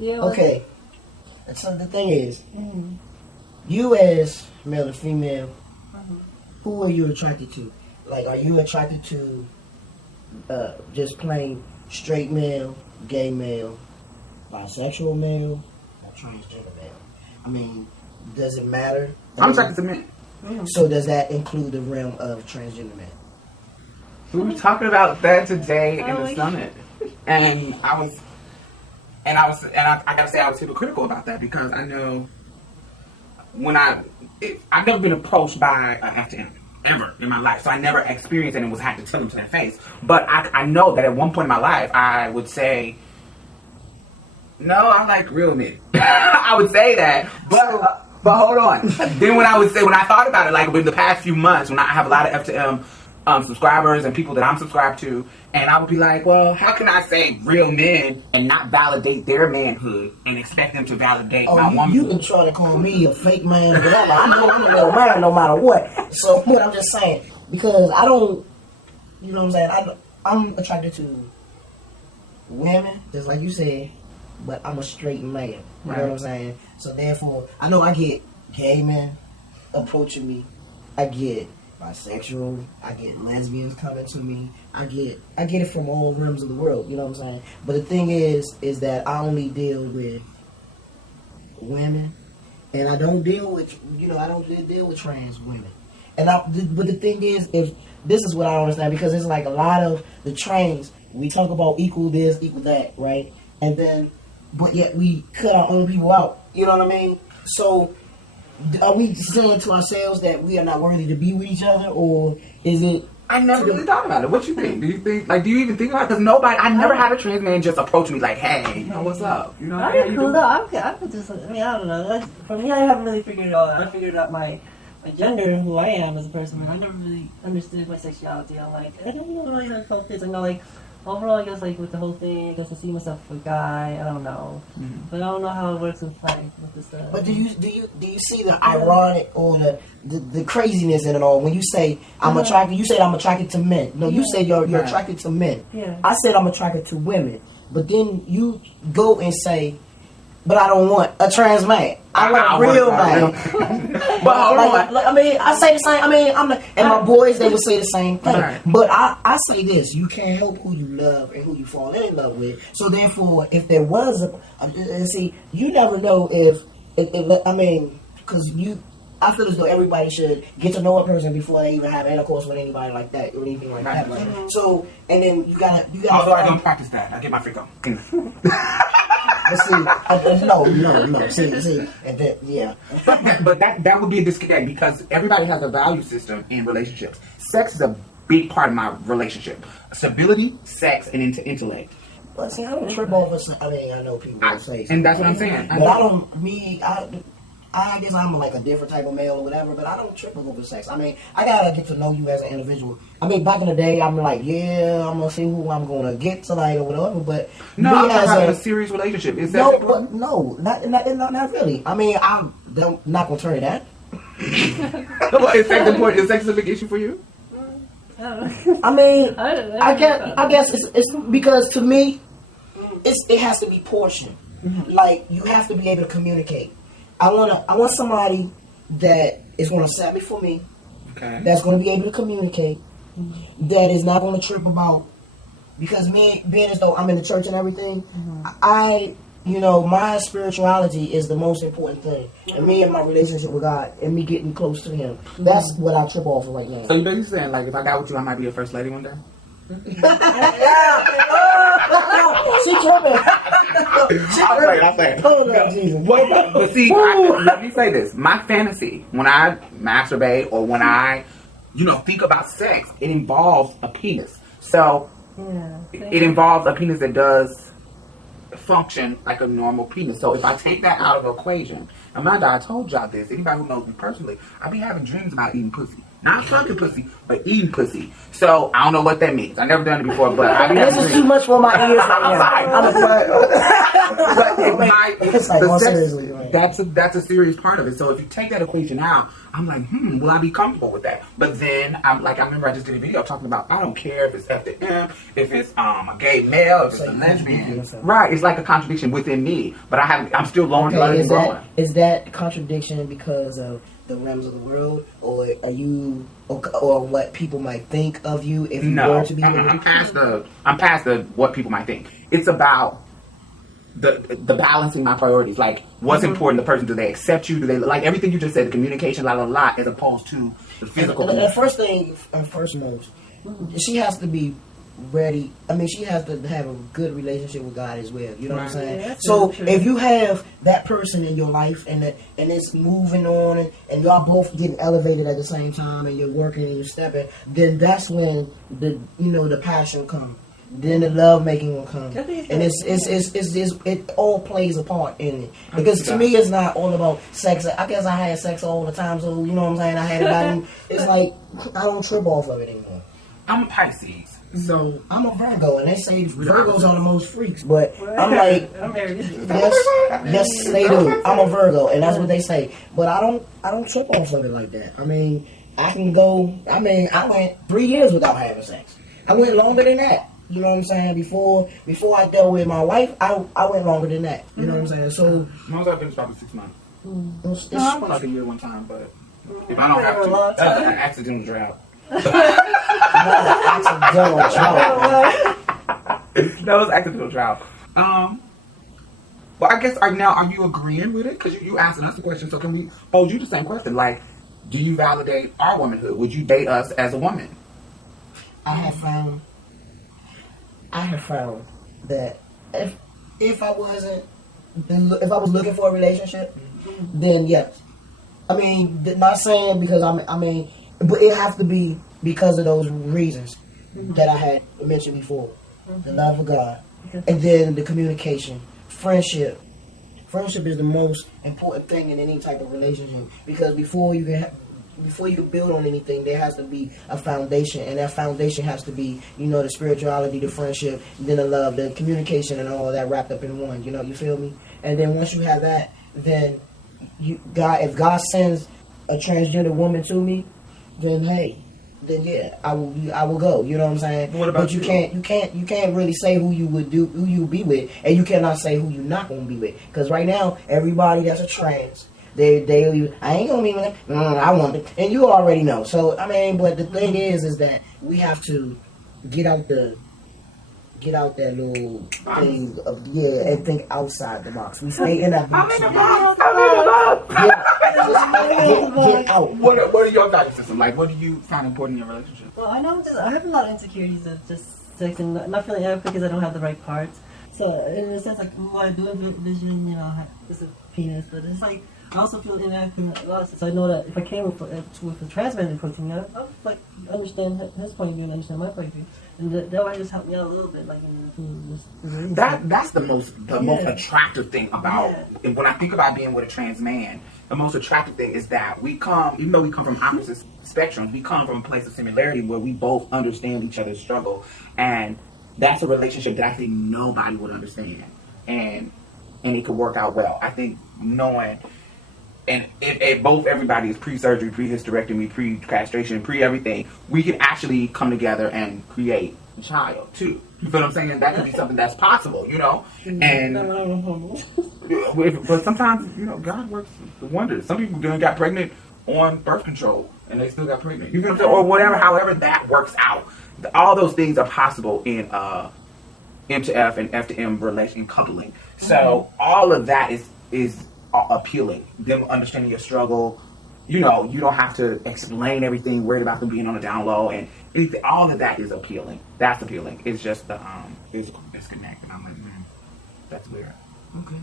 Yeah. Okay. And so the thing is, you as male and female, who are you attracted to? Like, are you attracted to just plain straight male, gay male, bisexual male, or transgender male? I mean, does it matter? I'm attracted to men. So does that include the realm of transgender men? We were talking about that today in the summit, and I gotta say I was hypocritical about that because I know when I've never been approached by an FTM ever in my life, so I never experienced it and had to tell them to their face. But I know that at one point in my life I would say, no, I like real men. I would say that, but hold on. Then when I thought about it, like in the past few months, when I have a lot of FTM subscribers and people that I'm subscribed to, and I would be like, well, how can I say real men and not validate their manhood and expect them to validate my womanhood? You been trying to call me a fake man or whatever. I know I'm a real man no matter what. So what I'm just saying, because I don't, you know what I'm saying, I'm attracted to women, just like you said, but I'm a straight man. You know what I'm saying? So therefore, I know I get gay men approaching me. I get bisexual. I get lesbians coming to me. I get it from all realms of the world. You know what I'm saying? But the thing is that I only deal with women, and I don't deal with deal with trans women. But the thing is, if this is what I don't understand, because it's like a lot of the trans, we talk about equal this, equal that, right? And then, but yet we cut our own people out. You know what I mean? So, are we saying to ourselves that we are not worthy to be with each other, or is it? I never really thought about it. What you think? Do you even think about it? Because I never had a trans man just approach me like, hey, what's up? You know, I'm cool though. I could just, I don't know. For me, I haven't really figured it all out. I figured out my gender, who I am as a person. I never really understood my sexuality. I'm like, I don't know how it fits. I know, like, overall, I guess, like, with the whole thing, I guess I see myself as a guy. I don't know. But I don't know how it works with this stuff. But do you see the ironic or the craziness in it all? When you say I'm attracted, you said I'm attracted to men. No, you said you're attracted to men. Yeah. I said I'm attracted to women. But then you go and say, but I don't want a trans man. I want a real man. But hold on. I mean, I say the same. I mean, and my boys, they would say the same thing. Right. But I say this: you can't help who you love and who you fall in love with. So therefore, if there was you never know if I mean, because I feel as though everybody should get to know a person before they even have intercourse with anybody like that or anything like that. Right? So, and then you gotta. Although I don't practice that, I get my freak on. But see, no. See, and then, yeah. But that would be a disconnect because everybody has a value system in relationships. Sex is a big part of my relationship. Stability, sex, and intellect. But see, I don't trip over. I mean, I know people will say, and that's what I'm saying. But I guess I'm like a different type of male or whatever, but I don't trip over sex. I mean, I gotta get to know you as an individual. I mean, back in the day, I'm like, yeah, I'm gonna see who I'm gonna get tonight or whatever, but no, I'm talking about a serious relationship. Is that important? No, not really. I mean, I'm not gonna turn it down. Well, is sex important? Is sex a big issue for you? I mean, I guess it's because to me, it has to be portioned. Like, you have to be able to communicate. I want somebody that is going to set me for me, that's going to be able to communicate, that is not going to trip about, because me, being as though I'm in the church and everything, my spirituality is the most important thing. And me and my relationship with God, and me getting close to Him, that's what I trip off of right now. So you're basically saying, like, if I got with you, I might be a first lady one day? She tripping. I'm saying. Oh, Jesus. But see, let me say this. My fantasy, when I masturbate or when I, think about sex, it involves a penis. So, it involves a penis that does function like a normal penis. So if I take that out of the equation, Amanda, I told y'all this. Anybody who knows me personally, I be having dreams about eating pussy. Not fucking pussy, but eating pussy. So I don't know what that means. I never done it before, but I be having this is too much for my ears right now. I'm sorry. But it's like, seriously, man. that's a serious part of it. So if you take that equation out, I'm like, will I be comfortable with that? But then I remember I just did a video talking about, I don't care if it's F to M, if it's a gay male, if it's a lesbian. Right, it's like a contradiction within me. But I'm still learning and growing. Is that contradiction because of the realms of the world, or are you, or what people might think of you if you were to be? I'm past the what people might think. It's about the balancing my priorities. Like, what's important to the person? Do they accept you? Do they like everything you just said? The communication, as opposed to the physical. The first thing, first most, she has to be ready. I mean, she has to have a good relationship with God as well. You know what I'm saying? Yeah, so if you have that person in your life and it's moving on and y'all both getting elevated at the same time and you're working and you're stepping, then that's when the passion comes. Then the love making will come, and it all plays a part in it. Because to me, it's not all about sex. I guess I had sex all the time, so you know what I'm saying. I had it by me. It's like I don't trip off of it anymore. I'm a Pisces, so I'm a Virgo, and they say Virgos are the most freaks. But I'm like, I'm married. yes, they do. I'm a Virgo, and that's what they say. But I don't trip off of it like that. I mean, I can go. I went 3 years without having sex. I went longer than that. You know what I'm saying? Before I dealt with my wife, I went longer than that. You know what I'm saying? So most I've been is probably 6 months. It's like a year one time, but if I don't have to, that's an accidental drought. That was accidental drought. Well, I guess are you agreeing with it? Because you asking us the question, so can we pose you the same question? Like, do you validate our womanhood? Would you date us as a woman? I have found that if I was looking for a relationship, then yes. I mean, not saying because but it have to be because of those reasons that I had mentioned before. The love of God, and then the communication, friendship. Friendship is the most important thing in any type of relationship, because before you can build on anything, there has to be a foundation, and that foundation has to be, the spirituality, the friendship, then the love, the communication, and all of that wrapped up in one. You feel me? And then once you have that, then if God sends a transgender woman to me, then yeah, I will go. You know what I'm saying? But you can't really say who you be with, and you cannot say who you're not gonna be with, because right now everybody that's a trans. I ain't gonna be with it. I want it, and you already know. So but the thing is that we have to get out that little thing of and think outside the box. We stay in that box. Get out. What are your value system? Like, what do you find important in your relationship? Well, I know I have a lot of insecurities of just sex and not feeling adequate because I don't have the right parts. So in a sense, like, I do envision, just a penis, but it's like, I also feel inadequate. So I know that if I came with a trans man approaching me, I'll like understand his point of view and understand my point of view, and that might just help me out a little bit, like in this. That's the most attractive thing about. And when I think about being with a trans man, the most attractive thing is that even though we come from opposite spectrums, we come from a place of similarity where we both understand each other's struggle, and that's a relationship that I think nobody would understand, and it could work out well. I think knowing. And if everybody is pre-surgery, pre-hysterectomy, pre-castration, pre-everything, we can actually come together and create a child, too. You feel what I'm saying? That could be something that's possible, And but sometimes, God works wonders. Some people got pregnant on birth control, and they still got pregnant. You feel what I'm saying? Or whatever, however that works out. All those things are possible in M to F and F to M relation coupling. So all of that is appealing. Them understanding your struggle, you don't have to explain everything, worried about them being on the down low, and anything, all of that is appealing. That's appealing. It's just the physical disconnect, and I'm like, man, that's weird. Okay.